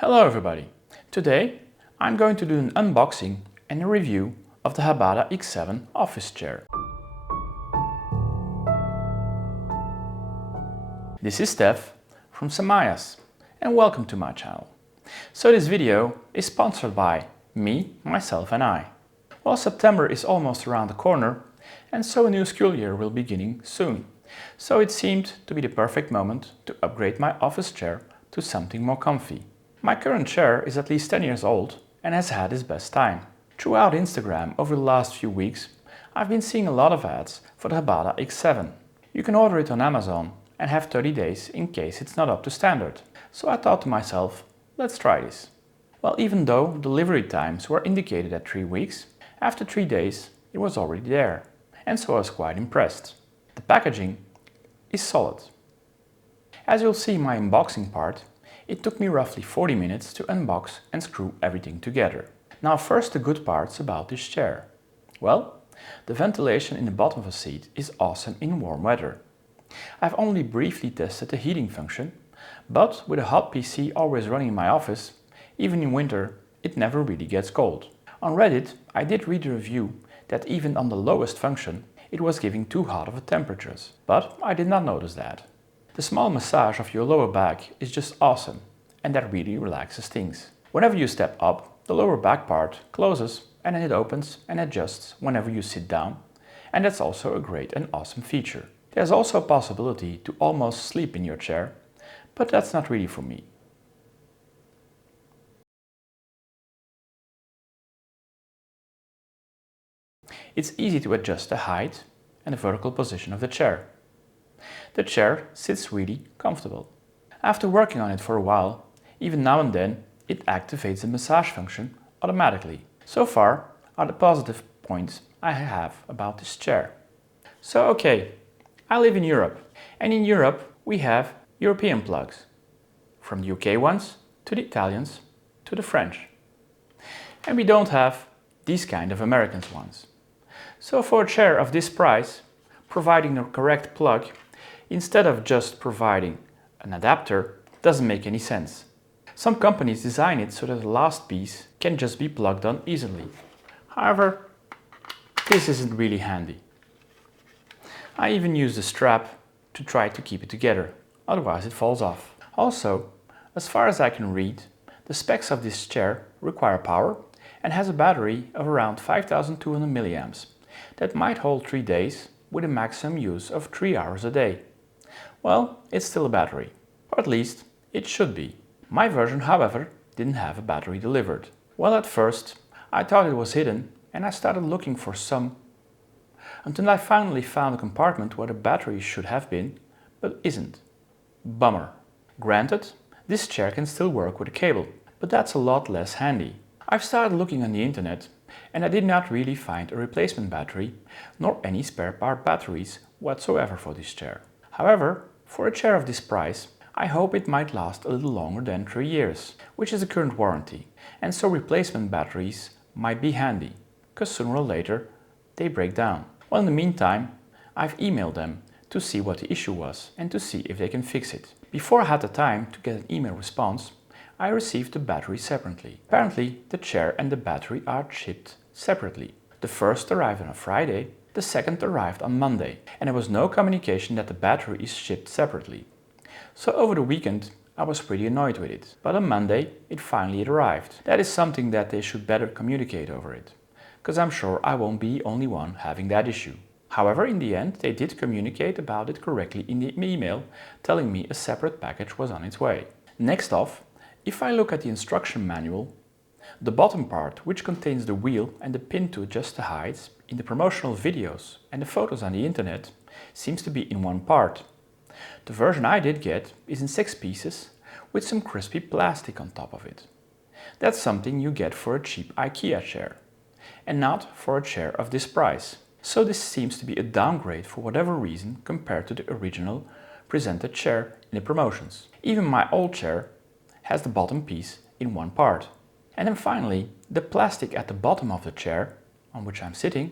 Hello everybody! Today I'm going to do an unboxing and a review of the Hbada X7 office chair. This is Stef from Samayas and welcome to my channel. So this video is sponsored by me, myself and I. Well, September is almost around the corner and so a new school year will be beginning soon. So it seemed to be the perfect moment to upgrade my office chair to something more comfy. My current chair is at least 10 years old and has had its best time. Throughout Instagram over the last few weeks, I've been seeing a lot of ads for the Hbada X7. You can order it on Amazon and have 30 days in case it's not up to standard. So I thought to myself, let's try this. Well, even though delivery times were indicated at 3 weeks, after 3 days it was already there, and so I was quite impressed. The packaging is solid. As you'll see in my unboxing part, it took me roughly 40 minutes to unbox and screw everything together. Now first the good parts about this chair. Well, the ventilation in the bottom of the seat is awesome in warm weather. I've only briefly tested the heating function, but with a hot PC always running in my office, even in winter it never really gets cold. On Reddit I did read a review that even on the lowest function it was giving too hot of a temperatures, but I did not notice that. The small massage of your lower back is just awesome and that really relaxes things. Whenever you step up, the lower back part closes and then it opens and adjusts whenever you sit down, and that's also a great and awesome feature. There's also a possibility to almost sleep in your chair, but that's not really for me. It's easy to adjust the height and the vertical position of the chair. The chair sits really comfortable. After working on it for a while, even now and then it activates the massage function automatically. So far are the positive points I have about this chair. So okay, I live in Europe, and in Europe we have European plugs. From the UK ones to the Italians to the French. And we don't have these kind of American ones. So for a chair of this price, providing the correct plug instead of just providing an adapter doesn't make any sense. Some companies design it so that the last piece can just be plugged on easily. However, this isn't really handy. I even use the strap to try to keep it together, otherwise it falls off. Also, as far as I can read, the specs of this chair require power and has a battery of around 5200 milliamps that might hold 3 days with a maximum use of 3 hours a day. Well, it's still a battery, or at least it should be. My version, however, didn't have a battery delivered. Well, at first I thought it was hidden and I started looking for some, until I finally found a compartment where the battery should have been, but isn't. Bummer. Granted, this chair can still work with a cable, but that's a lot less handy. I've started looking on the internet and I did not really find a replacement battery nor any spare part batteries whatsoever for this chair. However, for a chair of this price, I hope it might last a little longer than 3 years, which is the current warranty, and so replacement batteries might be handy, because sooner or later they break down. Well, in the meantime, I've emailed them to see what the issue was and to see if they can fix it. Before I had the time to get an email response, I received the battery separately. Apparently, the chair and the battery are shipped separately. The first arrived on a Friday, the second arrived on Monday, and there was no communication that the battery is shipped separately. So over the weekend I was pretty annoyed with it, but on Monday it finally arrived. That is something that they should better communicate over it, because I'm sure I won't be the only one having that issue. However, in the end they did communicate about it correctly in the email, telling me a separate package was on its way. Next off, if I look at the instruction manual, the bottom part, which contains the wheel and the pin to adjust the heights, in the promotional videos and the photos on the internet, seems to be in one part. The version I did get is in 6 pieces with some crispy plastic on top of it. That's something you get for a cheap IKEA chair, and not for a chair of this price. So this seems to be a downgrade for whatever reason compared to the original presented chair in the promotions. Even my old chair has the bottom piece in one part. And then finally, the plastic at the bottom of the chair, on which I'm sitting,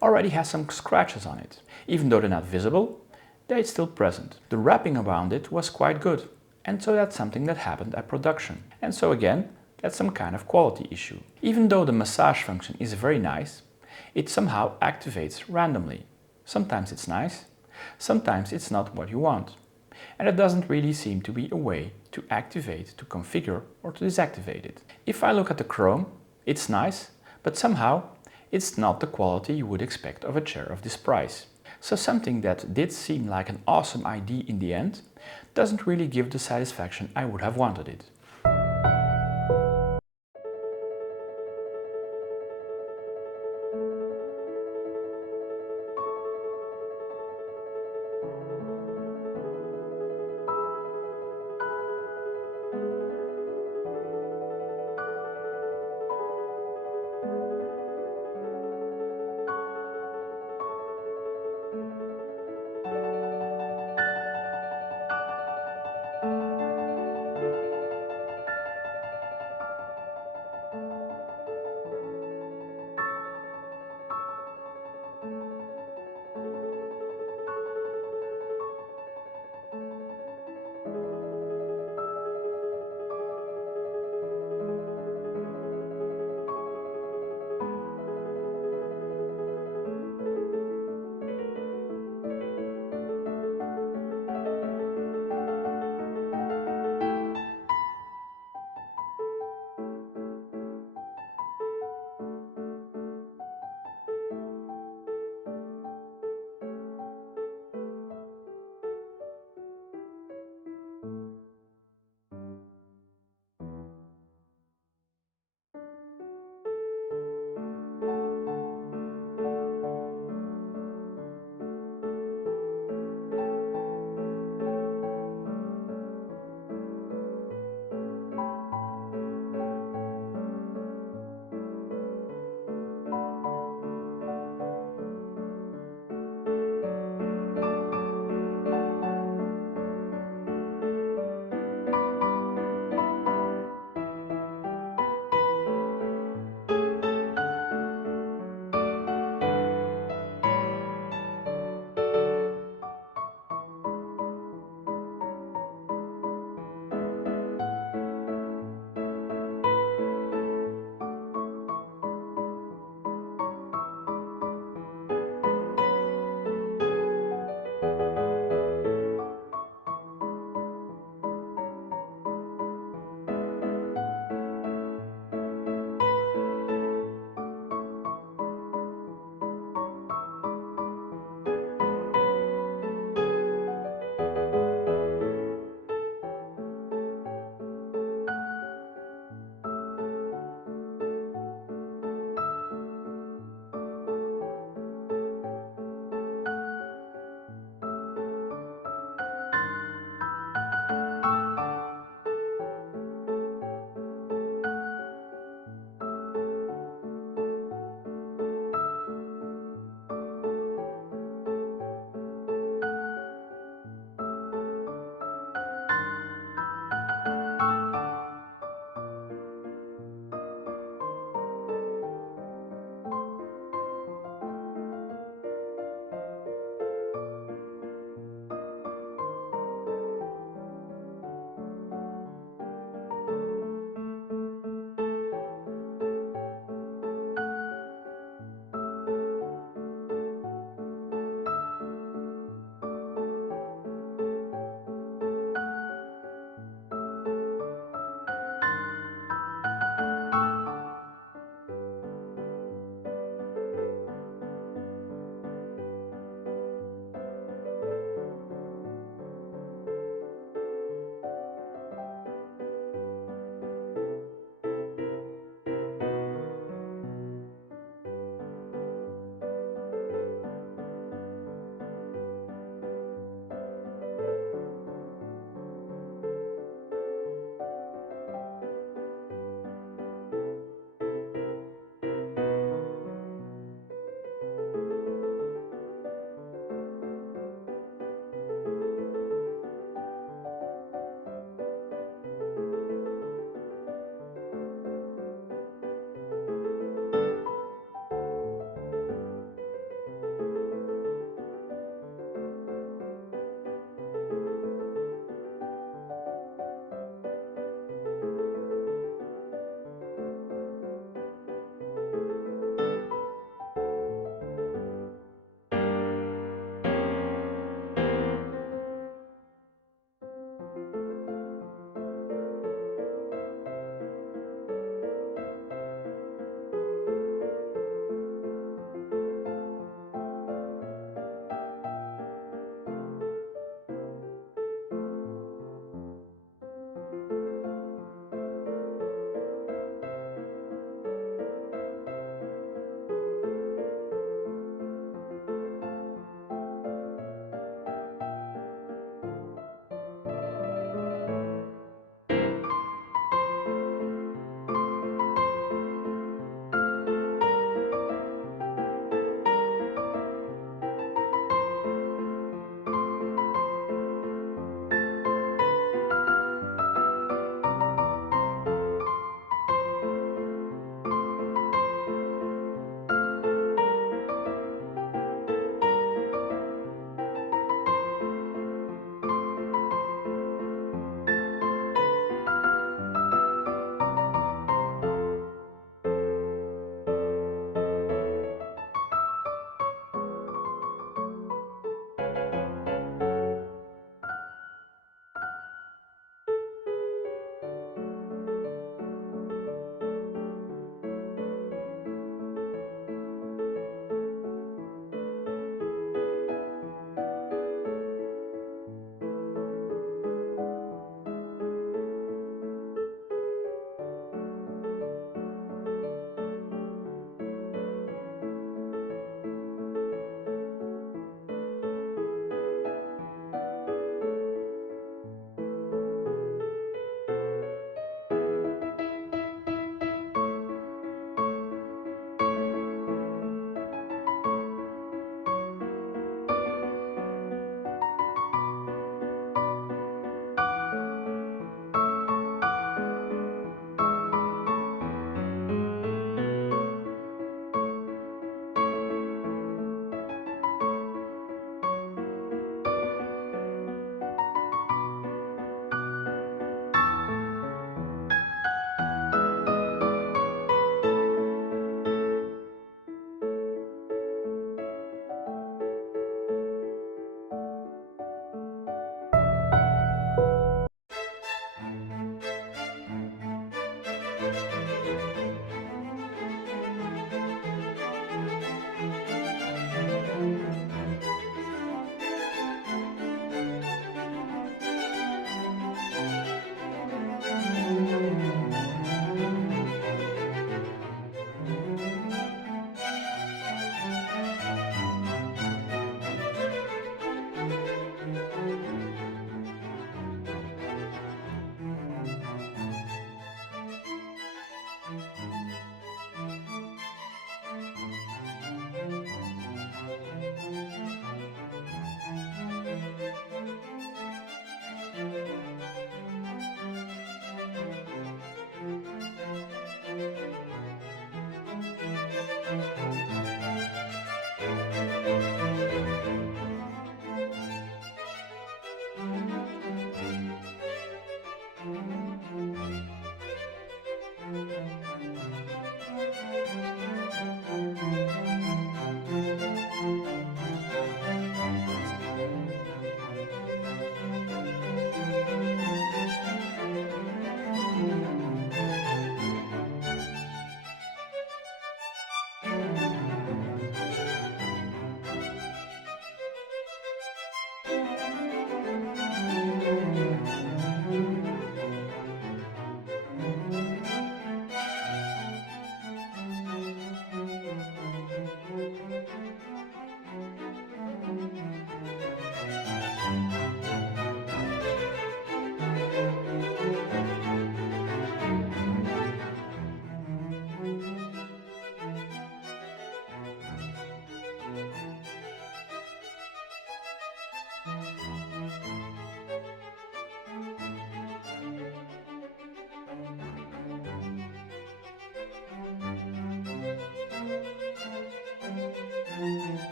already has some scratches on it. Even though they're not visible, they're still present. The wrapping around it was quite good, And so that's something that happened at production. And so again, that's some kind of quality issue. Even though the massage function is very nice, it somehow activates randomly. Sometimes it's nice, sometimes it's not what you want. And it doesn't really seem to be a way to activate, to configure or to deactivate it. If I look at the Chrome, it's nice, but somehow it's not the quality you would expect of a chair of this price. So something that did seem like an awesome idea in the end doesn't really give the satisfaction I would have wanted it.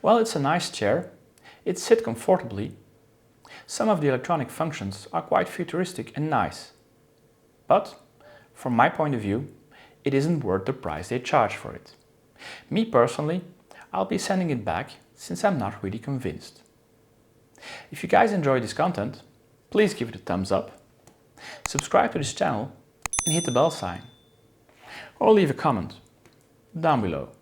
While it's a nice chair, it sits comfortably. Some of the electronic functions are quite futuristic and nice. But, from my point of view, it isn't worth the price they charge for it. Me personally, I'll be sending it back since I'm not really convinced. If you guys enjoy this content, please give it a thumbs up, subscribe to this channel and hit the bell sign. Or leave a comment down below.